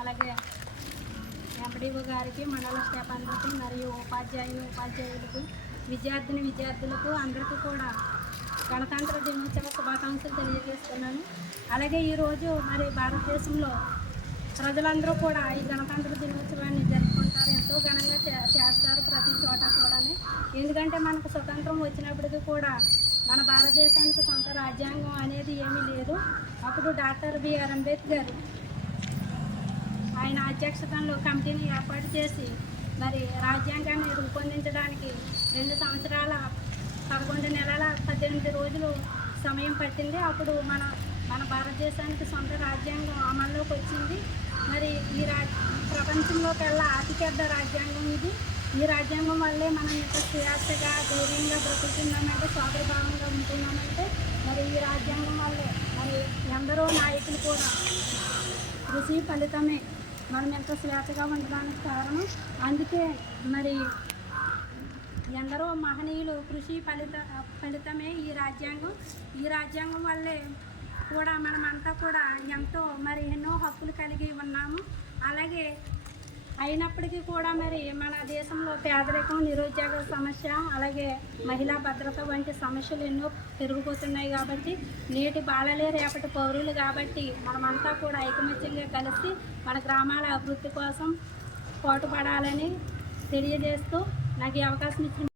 అలాగే ఎంపీడీఓ గారికి మండల స్టాఫ్ మరియు ఉపాధ్యాయులు ఉపాధ్యాయులకు విద్యార్థిని విద్యార్థులకు అందరికీ కూడా గణతంత్ర దినోత్సవ శుభాకాంక్షలు తెలియజేస్తున్నాను. అలాగే ఈరోజు మరి భారతదేశంలో ప్రజలందరూ కూడా ఈ గణతంత్ర దినోత్సవాన్ని జరుపుకుంటారు. ఎంతో ఘనంగా చేస్తారు ప్రతి చోట కూడా ఎందుకంటే మనకు స్వతంత్రం వచ్చినప్పటికీ కూడా మన భారతదేశానికి సొంత రాజ్యాంగం అనేది ఏమీ లేదు. అప్పుడు డాక్టర్ బిఆర్ అంబేద్కర్ ఆయన అధ్యక్షతలో కమిటీని ఏర్పాటు చేసి మరి రాజ్యాంగాన్ని రూపొందించడానికి రెండు సంవత్సరాల పదకొండు నెలల పద్దెనిమిది రోజులు సమయం పట్టింది. అప్పుడు మన మన భారతదేశానికి సొంత రాజ్యాంగం అమల్లోకి వచ్చింది. మరి ఈ రాజ్ ప్రపంచంలోకెల్లా అతిపెద్ద రాజ్యాంగం ఇది. ఈ రాజ్యాంగం వల్లే మనం ఇంత స్వేచ్ఛగా ధైర్యంగా బ్రతుకుతున్నామంటే స్వాభిభావంగా ఉంటున్నామంటే మరి ఈ రాజ్యాంగం వల్లే మరి ఎందరో నాయకులు కూడా కృషి ఫలితమే. మనం ఎంత స్వేచ్ఛగా ఉండడానికి కారణం? అందుకే మరి ఎందరో మహనీయులు కృషి ఫలిత ఫలితమే ఈ రాజ్యాంగం. ఈ రాజ్యాంగం వల్లే కూడా మనమంతా కూడా ఎంతో మరి ఎన్నో హక్కులు కలిగి ఉన్నాము. అలాగే అయినప్పటికీ కూడా మరి మన దేశంలో పేదరికం నిరుద్యోగ సమస్య అలాగే మహిళా భద్రత వంటి సమస్యలు ఎన్నో పెరిగిపోతున్నాయి కాబట్టి నేటి బాలలే రేపటి పౌరులు కాబట్టి మనమంతా కూడా ఐకమత్యంగా కలిసి మన గ్రామాల అభివృద్ధి కోసం పోటుపడాలని తెలియజేస్తూ నాకు ఈ అవకాశం ఇచ్చిన